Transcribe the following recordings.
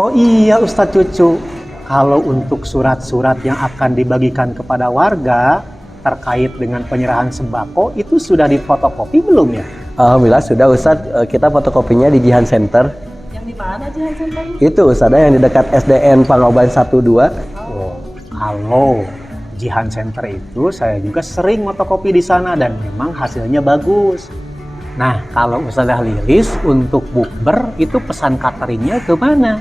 Oh iya Ustadz Cucu, kalau untuk surat-surat yang akan dibagikan kepada warga terkait dengan penyerahan sembako itu sudah difotokopi belum ya? Alhamdulillah sudah Ustadz, kita fotokopinya di Jihan Center. Yang di mana Jihan Center? Itu Ustadz yang di dekat SDN Pangoban 12. Oh, kalau Jihan Center itu saya juga sering fotokopi di sana dan memang hasilnya bagus. Nah, kalau Ustazah Lilis untuk bukber itu pesan cateringnya ke mana?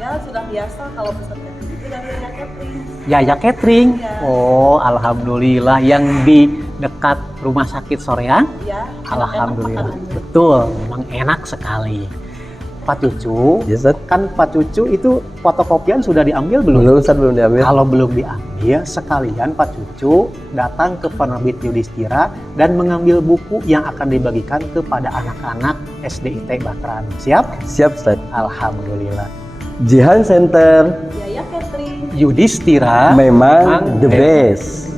Ya sudah biasa kalau pesan catering itu dari Yaya Catering. Yaya Catering. Ya. Oh, alhamdulillah yang di dekat rumah sakit Soreang. Ya. Alhamdulillah. Betul, memang enak sekali. Pak Cucu, Yes, Ustadz. kan Pak Cucu itu fotokopian sudah diambil belum? Belum Ustadz, belum diambil. Kalau belum diambil, sekalian Pak Cucu datang ke penerbit Yudhistira dan mengambil buku yang akan dibagikan kepada anak-anak SDIT Batraan. Siap? Siap Ustadz. Alhamdulillah. Jihan Center Yaya Catering. Yudhistira memang the best.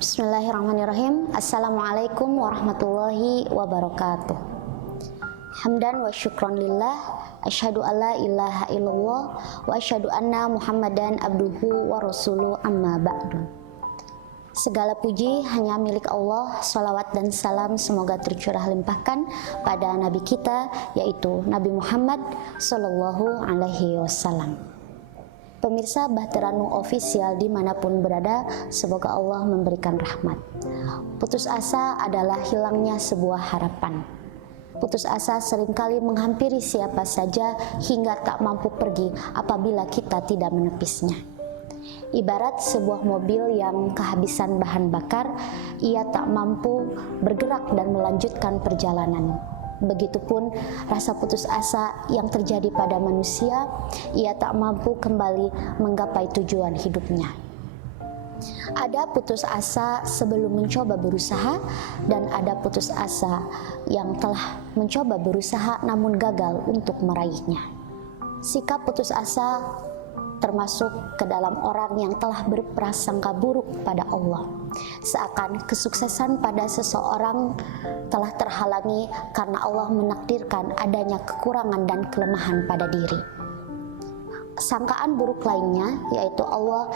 Bismillahirrahmanirrahim. Assalamualaikum warahmatullahi wabarakatuh. Hamdan wa syukran lillah, asyhadu alla ilaha illallah wa asyhadu anna Muhammadan abduhu wa rasuluh, amma ba'du. Segala puji hanya milik Allah, salawat dan salam semoga tercurah limpahkan pada Nabi kita, yaitu Nabi Muhammad Sallallahu Alaihi Wasallam. Pemirsa Bahteranu Official dimanapun berada, semoga Allah memberikan rahmat. Putus asa adalah hilangnya sebuah harapan. Putus asa seringkali menghampiri siapa saja hingga tak mampu pergi apabila kita tidak menepisnya. Ibarat sebuah mobil yang kehabisan bahan bakar, ia tak mampu bergerak dan melanjutkan perjalanan. Begitupun rasa putus asa yang terjadi pada manusia, ia tak mampu kembali menggapai tujuan hidupnya. Ada putus asa sebelum mencoba berusaha, dan ada putus asa yang telah mencoba berusaha namun gagal untuk meraihnya. Sikap putus asa termasuk ke dalam orang yang telah berprasangka buruk pada Allah, seakan kesuksesan pada seseorang telah terhalangi karena Allah menakdirkan adanya kekurangan dan kelemahan pada diri. Sangkaan buruk lainnya yaitu Allah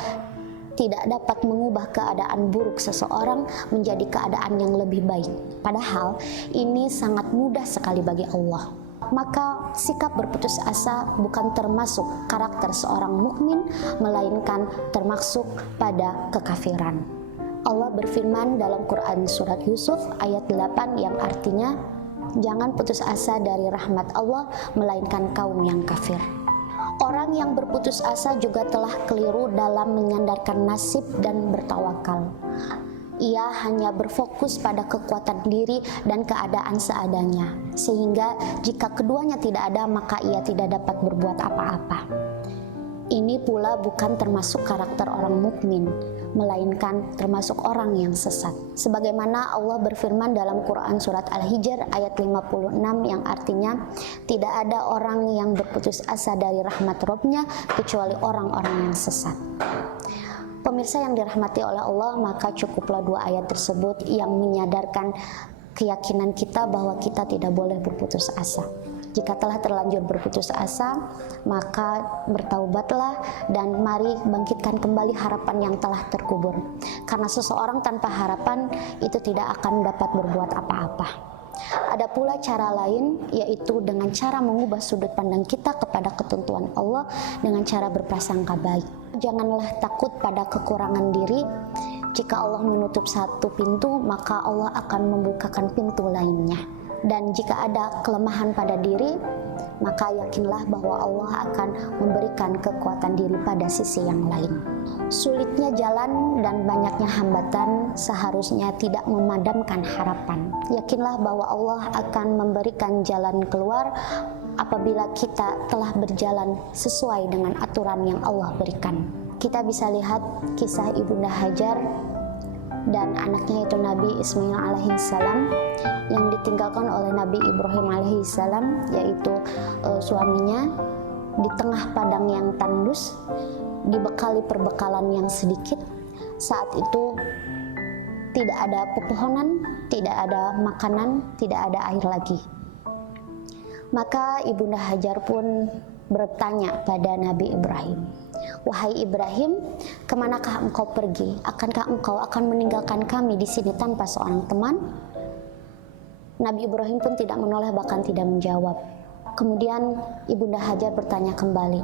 tidak dapat mengubah keadaan buruk seseorang menjadi keadaan yang lebih baik, padahal ini sangat mudah sekali bagi Allah. Maka sikap berputus asa bukan termasuk karakter seorang mukmin, melainkan termasuk pada kekafiran. Allah berfirman dalam Quran surat Yusuf ayat 8 yang artinya, jangan putus asa dari rahmat Allah melainkan kaum yang kafir. Orang yang berputus asa juga telah keliru dalam menyandarkan nasib dan bertawakal. Ia hanya berfokus pada kekuatan diri dan keadaan seadanya, sehingga jika keduanya tidak ada maka ia tidak dapat berbuat apa-apa. Ini pula bukan termasuk karakter orang mukmin, melainkan termasuk orang yang sesat. Sebagaimana Allah berfirman dalam Quran surat Al-Hijr ayat 56 yang artinya, tidak ada orang yang berputus asa dari rahmat Rabb-nya kecuali orang-orang yang sesat. Pemirsa yang dirahmati oleh Allah, maka cukuplah dua ayat tersebut yang menyadarkan keyakinan kita bahwa kita tidak boleh berputus asa. Jika telah terlanjur berputus asa, maka bertaubatlah dan mari bangkitkan kembali harapan yang telah terkubur. Karena seseorang tanpa harapan itu tidak akan dapat berbuat apa-apa. Ada pula cara lain, yaitu dengan cara mengubah sudut pandang kita kepada ketentuan Allah dengan cara berprasangka baik. Janganlah takut pada kekurangan diri. Jika Allah menutup satu pintu, maka Allah akan membukakan pintu lainnya. Dan jika ada kelemahan pada diri, maka yakinlah bahwa Allah akan memberikan kekuatan diri pada sisi yang lain. Sulitnya jalan dan banyaknya hambatan seharusnya tidak memadamkan harapan. Yakinlah bahwa Allah akan memberikan jalan keluar apabila kita telah berjalan sesuai dengan aturan yang Allah berikan. Kita bisa lihat kisah Ibunda Hajar dan anaknya itu Nabi Ismail alaihissalam yang ditinggalkan oleh Nabi Ibrahim alaihissalam, yaitu suaminya di tengah padang yang tandus, dibekali perbekalan yang sedikit. Saat itu tidak ada pepohonan, tidak ada makanan, tidak ada air lagi. Maka Ibunda Hajar pun bertanya pada Nabi Ibrahim, "Wahai Ibrahim, kemanakah engkau pergi? Akankah engkau akan meninggalkan kami di sini tanpa seorang teman?" Nabi Ibrahim pun tidak menoleh, bahkan tidak menjawab. Kemudian Ibunda Hajar bertanya kembali,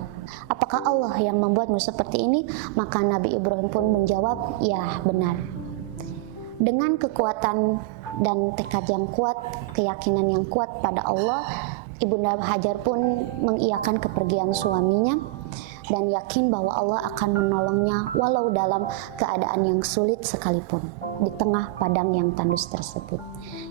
"Apakah Allah yang membuatmu seperti ini?" Maka Nabi Ibrahim pun menjawab, "Ya, benar." Dengan kekuatan dan tekad yang kuat, keyakinan yang kuat pada Allah, Ibunda Hajar pun mengiyakan kepergian suaminya dan yakin bahwa Allah akan menolongnya walau dalam keadaan yang sulit sekalipun di tengah padang yang tandus tersebut.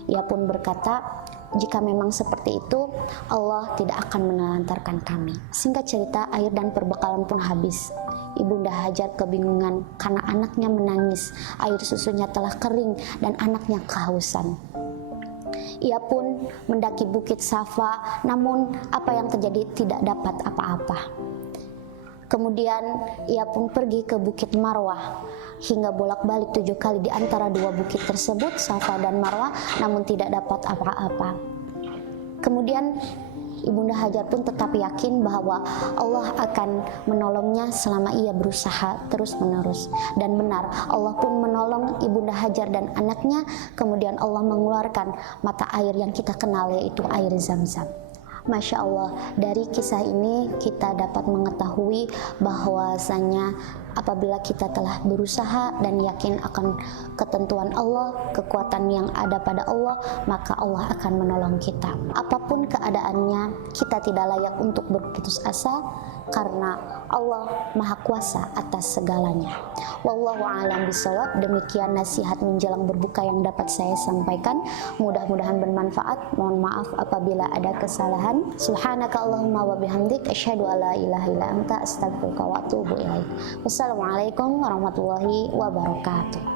Ia pun berkata, "Jika memang seperti itu, Allah tidak akan menelantarkan kami." Singkat cerita, air dan perbekalan pun habis. Ibunda Hajar kebingungan karena anaknya menangis, air susunya telah kering dan anaknya kehausan. Ia pun mendaki Bukit Safa, namun apa yang terjadi tidak dapat apa-apa. Kemudian ia pun pergi ke Bukit Marwah, hingga bolak-balik 7 kali di antara 2 bukit tersebut, Safa dan Marwah, namun tidak dapat apa-apa. Kemudian Ibunda Hajar pun tetap yakin bahwa Allah akan menolongnya selama ia berusaha terus-menerus. Dan benar, Allah pun menolong Ibunda Hajar dan anaknya. Kemudian Allah mengeluarkan mata air yang kita kenal, yaitu air Zam-Zam. Masya Allah, dari kisah ini kita dapat mengetahui bahwasanya apabila kita telah berusaha dan yakin akan ketentuan Allah, kekuatan yang ada pada Allah, maka Allah akan menolong kita. Apapun keadaannya, kita tidak layak untuk berputus asa karena Allah Maha Kuasa atas segalanya. Wallahu a'lam bishawab. Demikian nasihat menjelang berbuka yang dapat saya sampaikan. Mudah-mudahan bermanfaat. Mohon maaf apabila ada kesalahan. Subhanaka Allahumma wa bihamdik, asyhadu alla ilaha illa anta, astaghfiruka wa atubu ilaik. Wassalamualaikum warahmatullahi wabarakatuh.